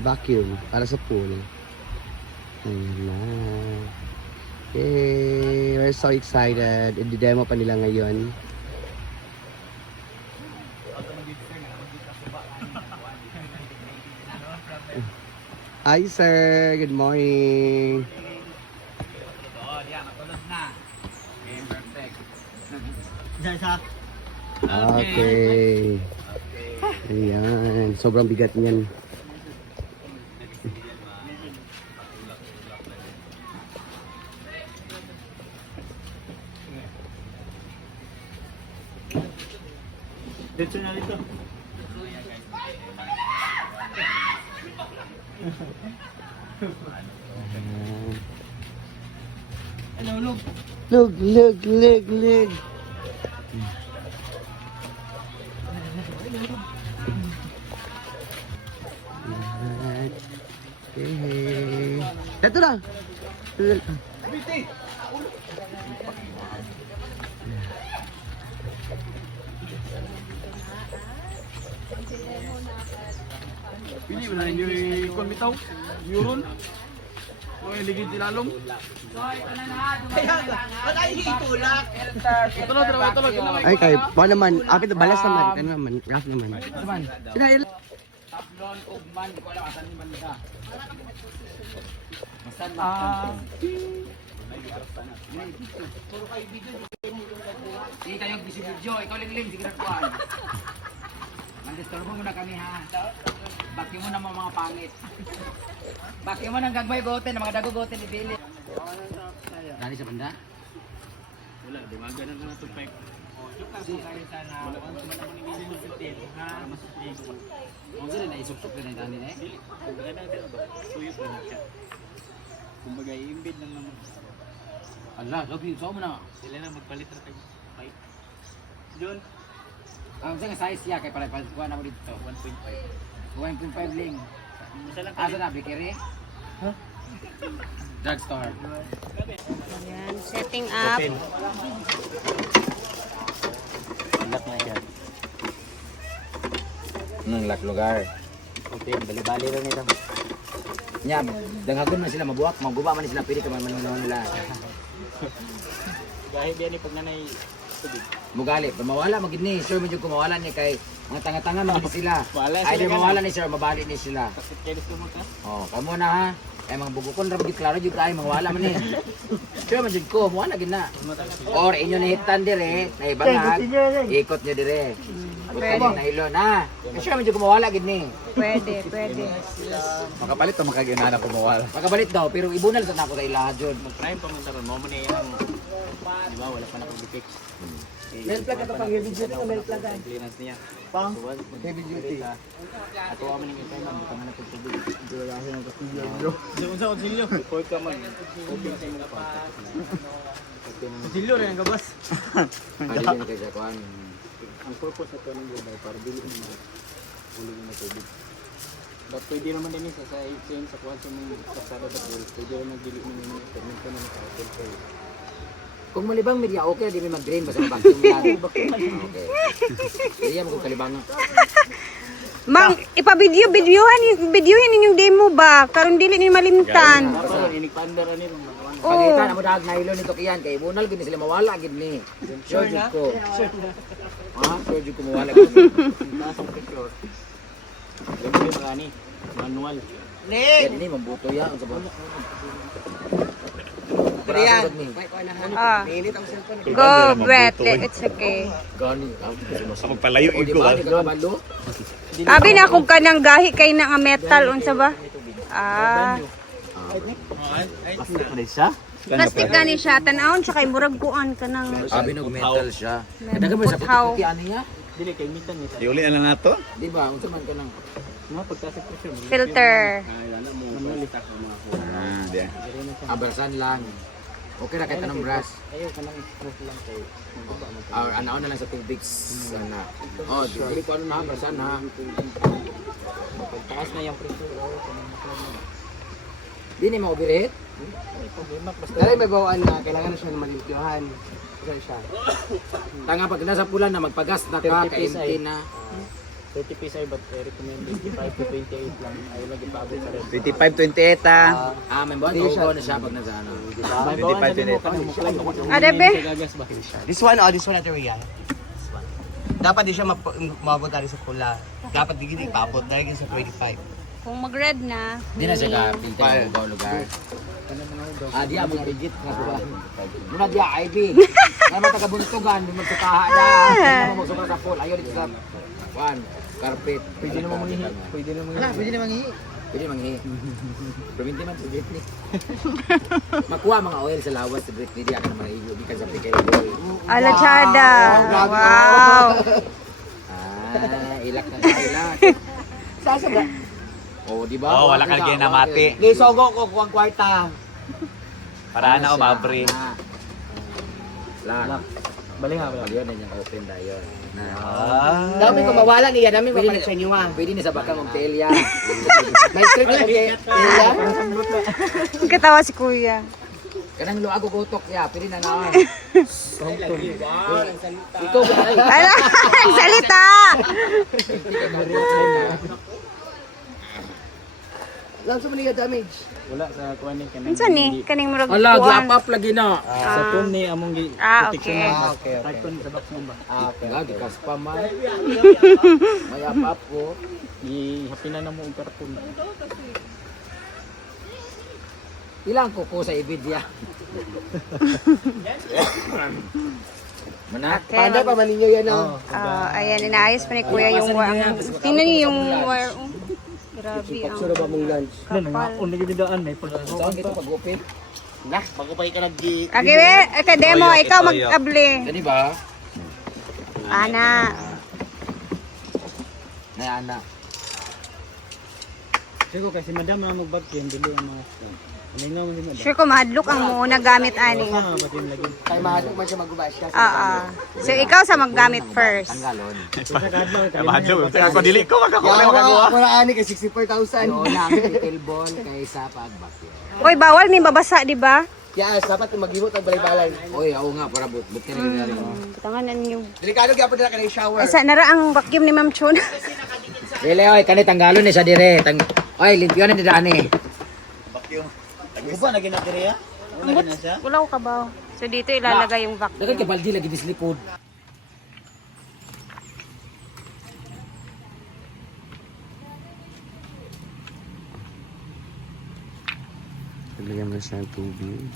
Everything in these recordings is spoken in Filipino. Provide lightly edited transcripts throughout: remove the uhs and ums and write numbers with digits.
vacuum para sa pool. Ayan na. Yay! We're so excited. I-demo pa nila ngayon. Hi sir! Good morning! Okay. Ayan. Sobrang bigat niyan. Dito na dito. Hello, look. Look. Hey. Ito na. Pili mo na yung ikon bitaw. Yuron. O iligid ilalom. Tulog. Ay kay, pa naman. Apit balas naman. Ano naman? Rough naman. Sinail. Tablon ugman ko alam asan ni banda. Masan Hindi tayong video. Ikaw ling sige na kuan. Mandistorbo mo na kami ha. Baki mo na mga pangit. Baki mo nang gagbay goten, mga dago goten ni Billy. Dali sa banda? Wala, di magana na to pek. Wala pa naman ako ni Billy no 15 ha. Mo gani na isok-sok na tani eh. Gana din ba? Tuyok na siya. Kumbaga i-embed lang naman. Allah, sabi so mo na. Sila na magpalit ra kay pipe. John. Ang sa size siya kay para kuha na mo dito 1.5. 1.5 ling. Asa na bikiri? Huh? Drugstore. Ayan, setting up. Lock na yan. Lock lugar. Okay, bali-bali rin ito. Nya, danghagon man sila mabuak, maguba man sila pili man nila. Dahil diyan ni pag nanay tubig. Mugali, mawala magid ni sir medyo kumawala ni kay mga tanga-tanga man sila. Wala Ay di sila mawala ni sir, mabali ni sila. Kapit kayo gusto mo ka? Oh, kamo na ha. Ay mga bugukon ra gid klaro jud kay mawala man ni. Sir man jud ko, mawala gid na. Or inyo ni hitan dire, na ibangag. Ikot nyo dire. Pwede na ilo na. Sir man jud kumawala gid ni. Pwede. Makapalit to makaginana kumawala. Makapalit daw pero ibunal sa nako kay ilaha jud. Mag-prime pa man taron mo na yang di ba wala pa na pag-fix. Nail plug ito pang heavy duty na nail plug. Clearance niya. Pang heavy duty. Ato aman ning ito man butang na pag tubig. Dulahin ang kastilyo. Unsa konsilyo? Report ka man. Open sa mga pa. Konsilyo rin ang gabas. Adi din kay sa kuan. Ang purpose ito ng gulay para dili na uling na tubig. But pwede naman din sa exchange sa kuwan sa mga kasara sa pool. Pwede naman dili mo nyo experiment ka naman sa pool. Kung malibang media, okay, di may mag-drain, basta vacuum yan. Okay. Hindi yan magkalibang. Mang, videohin ninyong demo ba? Karon dili ni malimtan. Dapat rin inikpandar ani ron mga kuwan. Pagkita na mo dahag nylon nito kiyan, kay bunal gini sila mawala gid ni. Sure jud ko. Sure jud ko mawala gid. Taas ang pressure. Ganun yung ani, manual. Kaya ni mabuto ya sa bawah. Riyan. Ah. Mainit ang cellphone. Go, Brett. It's okay. Gani. Ako palayo O di ba di ka kabalo? Abi na kung kanang gahi kay na nga metal unsa ba? Ah. Plastic gani siya tan-awon sa kay murag kuan kanang Abi nog metal siya. Dagan mo sa Buthaw. puti ani ya. Dili kay mitan ni sa. Iuli na lang nato. Di ba? Unsa man kanang Mga pagtaas ang pressure. filter. Wala mo. Manual ita ko mga kuwan. Ah, diyan. abrasan lang. Okay ra kay tanong brush. Ayaw ka lang stress lang kay. Or anaon na lang sa tubig sana. Oh, dili ko ano na abrasan ha. Pagtaas na yung pressure. Di ni ma-overheat. Problema basta. Dali may bawaan na kailangan na siya malimpyohan. Saan siya? Tanga pag nasa pula na magpagas na ka, 30 piece kaimti na. 30 pesos ay but recommend 25 to 28 lang. Ayaw lagi paabot sa red. 25-28 ah. May bawat ugo na siya pag nasana. May bawang sa din mo ka ng muklay. Adabe. Gagas ba? This one Ate Rian. This one. Dapat di siya mabot tayo sa pula. Dapat di kita ipabot dahil sa 25. Kung mag-red na. Di na siya kapintay ng bawang lugar. Di mo rigit nga ba? Muna di IB. Naman taga buntugan, di magsukaha na. Hindi mo magsuka sa pool. Ayaw dito sa carpet. Pwede naman manghihi. Pwede naman manghihi. Pwede manghihi. Pero hindi man si Britney. Makuha mga oil sa lawas si Britney. Di ako naman iyo. Di ka sa pikay oil. Alachada. Wow. Ilak na ilak. Sasa ba? Oh, di ba? Oh, wala ka lagi na mati. Di sogo ko kuwang kwarta. Para na umabre. Lang. Balik nga ba? Yun, yung open na yun. Dami ko mawala niya, dami Pwede mapalit sa inyo ah. Pwede na sa bakang ng pelya. May script na kaya. Katawa si kuya. Kanang lo ako gutok ya, pwede na na. Ikaw ba ay? Ala, salita. Lang sa maniya damage. Wala sa kuwan ni kanang. Unsa ni? Kaning murag Ala, kuwan. gapap lagi na. Sa tune ni among Okay. Okay. Type tune sa box mo ba? Lagi kas pa man. May apap ko. Ihapinan na mo og karton. Ilang kuko sa ibidya. Manak. Okay. Panda pa man ninyo yan oh. Ayan, inaayos pa ni kuya yung tingnan niyo yung wire. Grabe ang Sura ba mong lunch? kapal. nagididaan may Saan kita pagupit? Bago pa ka nag-gi. Okay, we, demo, ikaw mag-able. Gani ba? Ana. Na ana. Siguro kasi madam na mag-vacuum dili ang mga ano nga mo si madam. Sure ko mahadlok ang muna gamit ani. Batin lagi. Kay mahadok man siya magubas siya. So ikaw sa maggamit first. Tanggalon. Sa kadlaw Mahadlo. Ako dili ko makakuha. Wala ani kay 64,000. Yo na little ball kaysa pagbakyo. Uy, bawal ni babasa, di ba? Yes, dapat maghimot ang balay-balay. Oy, ako nga para but ka na rin. Tanganan niyo. Delikado gyapon nila kanay shower. Asa nara ang vacuum ni Ma'am Chon. Dili oy, kanay tanggalon ni sa dire. Oy, limpyo na didani. Uba na ginatiri ya? Wala na siya. Wala ko kabaw. So dito ilalagay yung vacuum. Dagan kay baldi lagi dislikod. Lagyan mo siya ng tubig.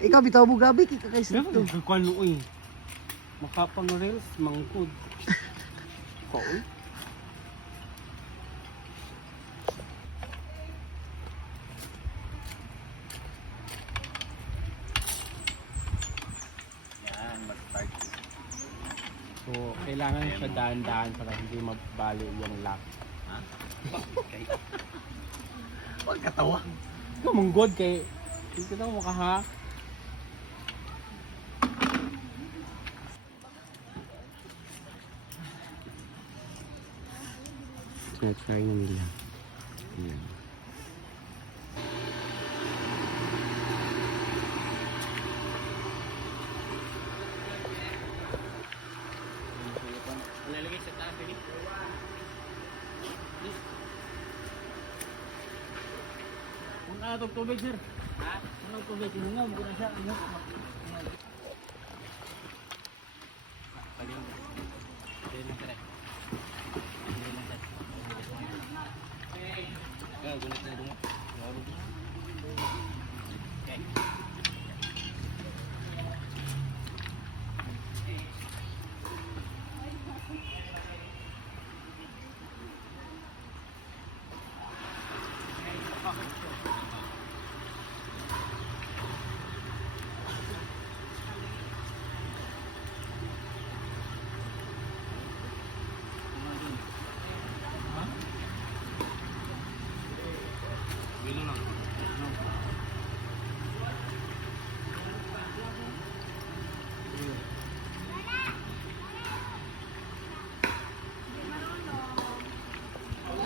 Ikaw bitaw mo gabi kay kay Grabe kuan uy. Makapang reels mangkod. Kaoy. So, kailangan siya dahan-dahan para hindi magbali yung lock. Ha? Okay. Huwag katawa. Ito, manggod kay... Hindi ka mo kaha. Try na nila. Ayan. Nalalagay sa taas ini. Kung atong tubig sir. Ha? Anong tubig? Sinungaw mo na siya. Ano?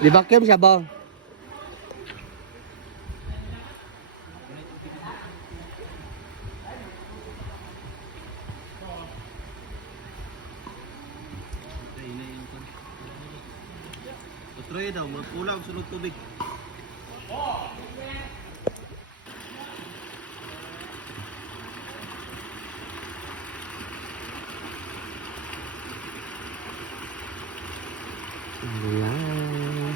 Di vacuum siya ba? Troy daw, magkulang sunod tubig. Ayan.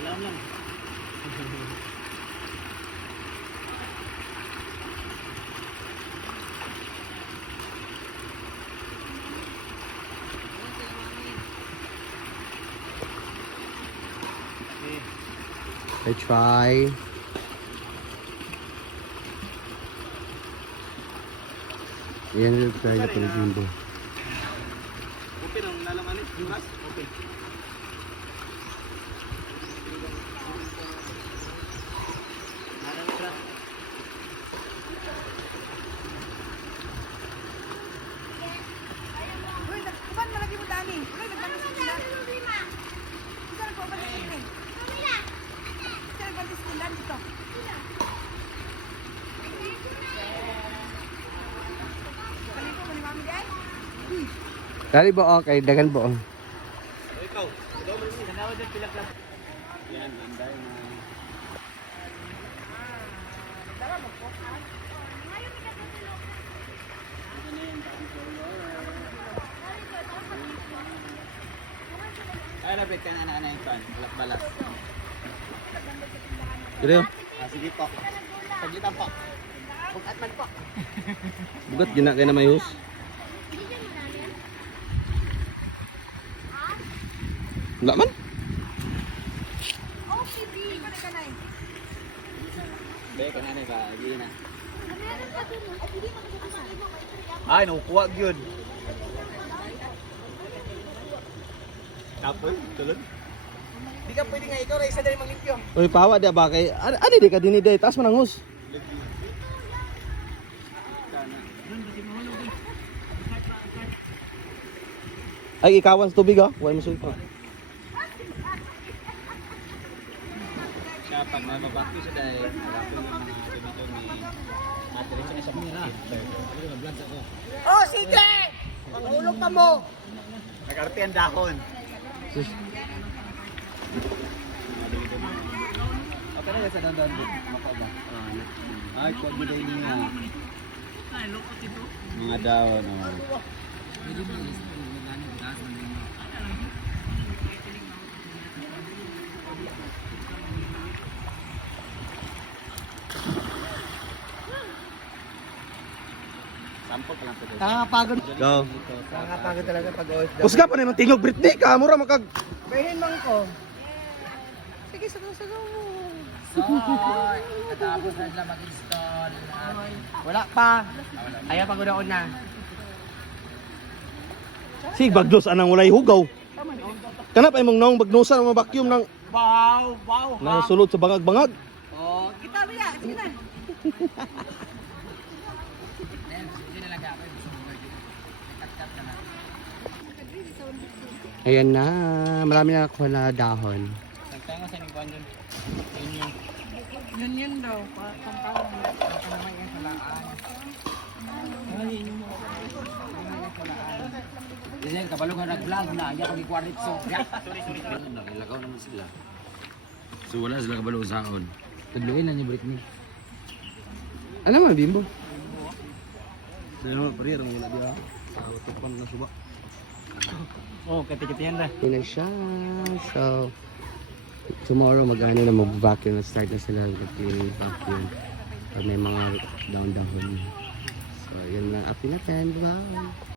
Ilam lang. I try. Yan yung try na pang jumbo. Okay nang lalaman yung ras. Okay. Dali ba okay, dagan ba? Ikaw, ikaw mo rin. Kanawa din pila ka. Yan, anday na. Ay, lapit ka na yung pan. Balas. Dire. Sige po. Paglitan po. Bukat man po. Bugat gina kay na mayus. Wala man. Be, kananay ba? Hindi na. Ay, nakukuha yun. Tapos, tulog. Di ka pwede nga ikaw na isa dali maglimpyo. Oy, pawa dia ba kay ani di ka diniday taas man ang hus. Ay ikawan sa tubig ah. Way mo sulpa. Siya, pag mababaki siya dahil harapin ng mga binato ni Ate Risa na sa kanila. Vlog ako. Oh, sige! Pangulog pa mo! Nag-arte ang dahon. Okay na sa dandan din. Makaba. Ay, kuwag mo dahil niya. Mga dahon. Sample pa lang sa dito. Nakakapagod. Go. Nakakapagod talaga pag OFW. Usga pa naman tingog Britney ka mura makag. Behin man ko. Sige, sagaw-sagaw mo. Soy! Natapos na sila mag-install. Wala pa. Ayaw pagod na. Sig bagdos anang walay hugaw. Kana pa imong naong bagnosan ang vacuum ng Wow! Wow! nang sulod sa bangag-bangag. Oh, kita ba yan? Sige na. Ayan na, marami na ako na dahon. Nagtanga sa inyong bandon. Yun daw. Pampawag mo. Ano naman yung salaan. Diyan, kabalo nga nag-vlog na. Ayaw kong ikwarit so. Nakilakaw naman sila. So wala sila kabalo saon. Tagluin na niya Britney. Ano man bimbo? Sino mo, pari, wala dia. Tupan na suba. Oh, kati-katihan na. Yun na siya. So, tomorrow mag-ano na mag-vacuum na start na sila mag-clean vacuum. Pag may mga down-down. So, yun lang. Update natin. Bye!